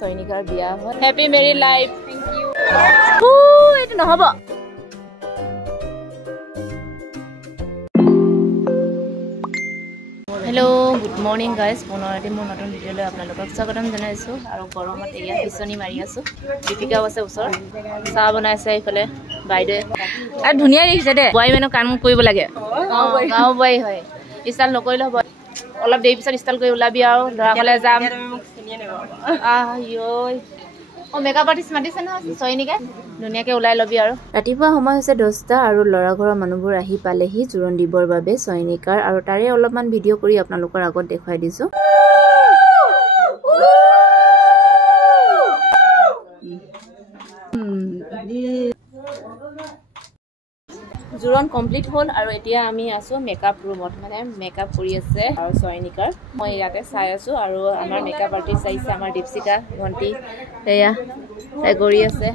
সৈনিকাৰ বিয়া হয় হ্যাপি মেৰি life thank U এটো নহব हेलो गुड मॉर्निंग गाइस पुनरति मोर नतुन भिडिओले आपनालोকক स्वागतम जनाइछु आरो गरमत एया बिसनी मारि आछु दीपिका আছে ওচৰ চাহ বনাইছে এইফালে বাইদে আৰু ধুনিয়া দেখিছে দে বয় মেনো কাম কৰিব লাগে গাঁও বয় হয় ইস্তাল নকৰিলে হ'ব অলপ দেৰি পিছত ইস্তাল কৰি উলাবি আৰু লৰাকলে যাম আয়ো ও মেকআপ আৰ্টিষ্ট মাতিছে না সৈনিকে দুনিয়াকে উলাই লবি আৰু ৰাতিপুৱা সময় হৈছে 10টা আৰু লৰা ঘৰৰ মানুহবোৰ আহি পালেহি জুৰণ দিবৰ বাবে সৈনিকাৰ আৰু তাৰে অলপমান ভিডিও কৰি আপোনালোকৰ আগত দেখাই দিছো জুৰণ কমপ্লিট হল আৰু এতিয়া আমি আছো মেকআপ ৰুমত মানে মেকআপ কৰি আছে আৰু সৈনিকাৰ মই ইয়াতে চাই আছো আৰু আমাৰ মেকআপ আৰ্টিষ্ট আহিছে আমাৰ দীপশিকা ভন্টি এয়া তাই কৰি আছে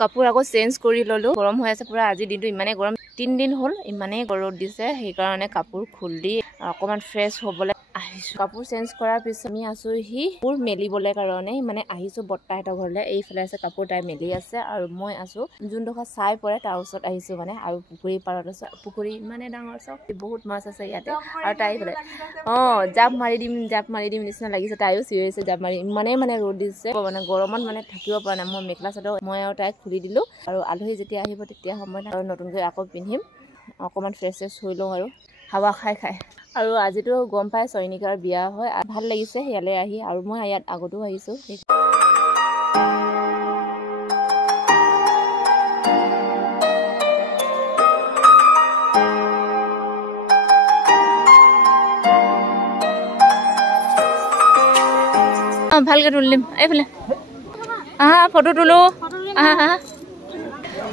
কাপোৰ আকৌ চেঞ্জ কৰি ললো গৰম হৈ আছে পুৰা আজি দিনটো ইমানে গৰম 3 দিন হল ইমানে গৰম দিছে সেই কাৰণে কাপোৰ খুলি অকমান ফ্ৰেশ হ'বলে আহিছো কাপোৰ চেঞ্জ কৰাৰ পিছত আমি আছো হি পুৰ মেলিবলে কাৰণে মানে আহিছো বট্টা এটা ঘৰলে এইফালে আছে কাপোৰ তাই মেলি আছে আৰু মই আছো যোনডোখা চাই পৰে তাৰ ওচৰত আহিছো মানে আৰু পুখুৰী পাৰত আছে পুখুৰী মানে ডাঙৰ চক বহুত মাছ আছে ইয়াতে আৰু তাই ফলে জাপ মাৰি দিম নিচিনা লাগিছে তাইও চিৰিছে জাপ মাৰি মানে ৰ'দ দিছে মানে গৰমত মানে থাকিব পৰা নাই মই মেখলা চাদৰ মই আৰু তাই খুলি দিলো আৰু আলহী যেতিয়া আহিব তেতিয়া সময়ত আৰু নতুনকৈ আকৌ পিন্ধিম অকমান ফ্ৰেছ হৈ লওঁ আৰু হাৱা খাই আৰু আজিতো গম পাই সৈনিকাৰ বিয়া হয় ভাল লাগিছে ইয়ালে আহি আৰু মই ইয়াত আগতো আহিছো ভালকে তুলিম এইফালে ফটো তুলো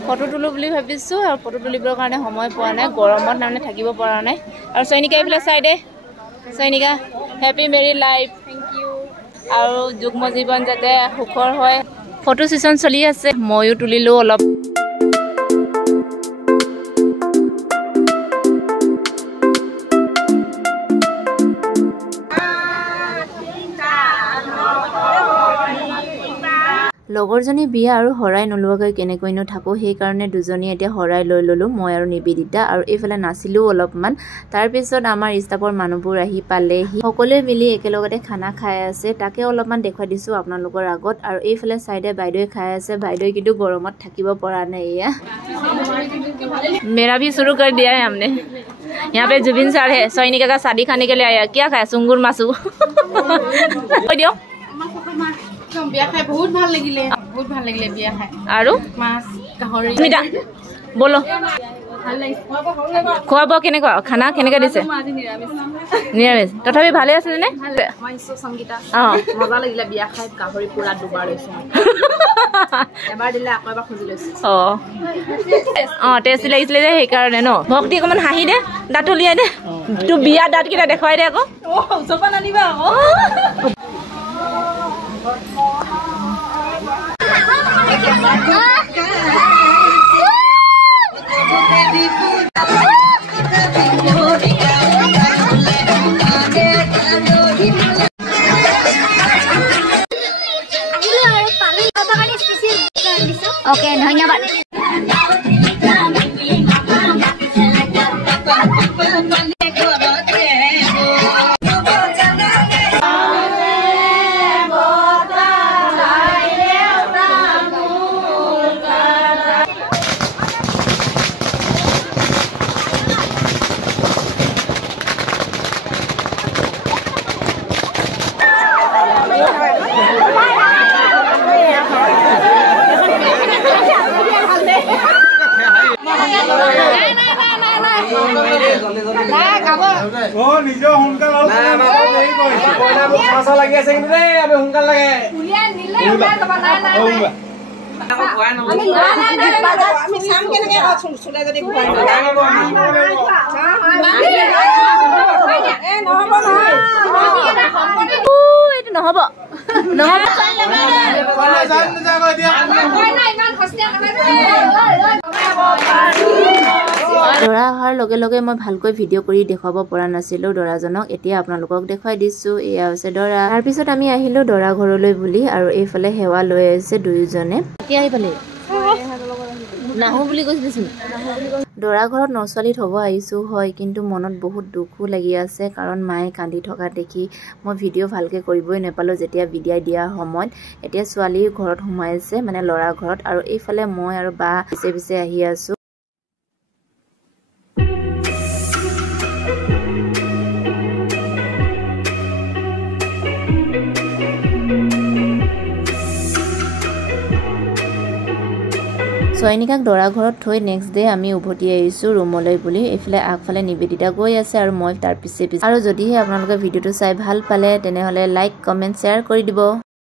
ফটো তুলো বুলি ভাবিছো আৰু ফটো তুলিবৰ কাৰণে সময় পোৱা নাই গৰমত মানে থাকিব পৰা নাই আৰু সৈনিকা এইফালে চাই দে সৈনিকা হ্যাপি মেৰি লাইফ থ্যাংক ইউ আৰু যুগ্ম জীৱন যাতে সুখৰ হয় ফটো সেশন চলি আছে ময়ো তুলিলো অলপ লগৰজনী বিয়া আৰু হৰাই নলুৱাকৈ কেনেকৈনো থাকো সেই কাৰণে দুজনী এতিয়া হৰাই লৈ ললো মই আৰু নিবেদিতা আৰু এইফালে নাছিলো অলপমান তাৰ পিছত আমাৰ ষ্টাফৰ মানুহবোৰ আহি পালেহি সকলোৱে মিলি একেলগতে খানা খাই আছে তাকে অলপমান দেখুৱাই দিছো আপোনালোকৰ আগত আৰু এইফালে সাইডে বাইদেউ খাই আছে বাইদেউ কিন্তু গৰমত থাকিব পৰা নাই এয়া मेरा भी शुरू कर दिया है हमने यहाँ पे जुबिन सर है सैनिका का शादी खाने के लिए आया क्या खाया सुंगुर मासू दियो বিয়া খাই বহুত ভাল লাগিলে বিয়া খাই আৰু মাছ গাহৰি মিঠা বলো ভাল লাগিছে খোৱা বোৱা কেনেকুৱা খানা কেনেকৈ দিছে নিৰামিষ তথাপি ভালে আছে নে মাইছো সংগীতা মজা লাগিলে বিয়া খাই গাহৰি পুৰা দুবাৰ লৈছো এবাৰ দিলে আকৌ এবাৰ খুজি লৈছো টেষ্টি লাগিছিলে যে সেই কাৰণে ন ভক্তি অকমান হাঁহি দে দাঁত উলিয়াই দে তোৰ বিয়া দাঁত কেইটা দেখুৱাই দে আকৌ ওচৰপা নানিবা আকৌ ओके धन्यवाद দৰা অহাৰ লগে লগে মই ভালকৈ ভিডিঅ' কৰি দেখুৱাব পৰা নাছিলোঁ দৰাজনক। এতিয়া আপোনালোকক দেখুৱাই দিছোঁ। এয়া হৈছে দৰা। তাৰপিছত আমি আহিলোঁ দৰা ঘৰলৈ বুলি, আৰু এইফালে সেৱা লৈ আহিছে দুয়োজনে। এতিয়া আহি পালে নাহো বুলি কৈছিলেচোন। দৰা ঘৰত নছোৱালীত হ'ব আহিছোঁ হয়, কিন্তু মনত বহুত দুখো লাগি আছে, কাৰণ মায়ে কান্দি থকা দেখি মই ভিডিঅ' ভালকৈ কৰিবই নাপালোঁ যেতিয়া বিদায় দিয়াৰ সময়ত। এতিয়া ছোৱালীৰ ঘৰত সোমাইছে, মানে ল'ৰা ঘৰত, আৰু এইফালে মই আৰু বা পিছে পিছে আহি আছোঁ। চয়নিকাক দৰা ঘৰত থৈ নেক্সট ডে আমি উভতি আহিছোঁ ৰুমলৈ বুলি। এইফালে আগফালে নিবেদিতা গৈ আছে আৰু মই তাৰ পিছে পিছে। আৰু যদিহে আপোনালোকে ভিডিঅ'টো চাই ভাল পালে তেনেহ'লে লাইক, কমেণ্ট, শ্বেয়াৰ কৰি দিব।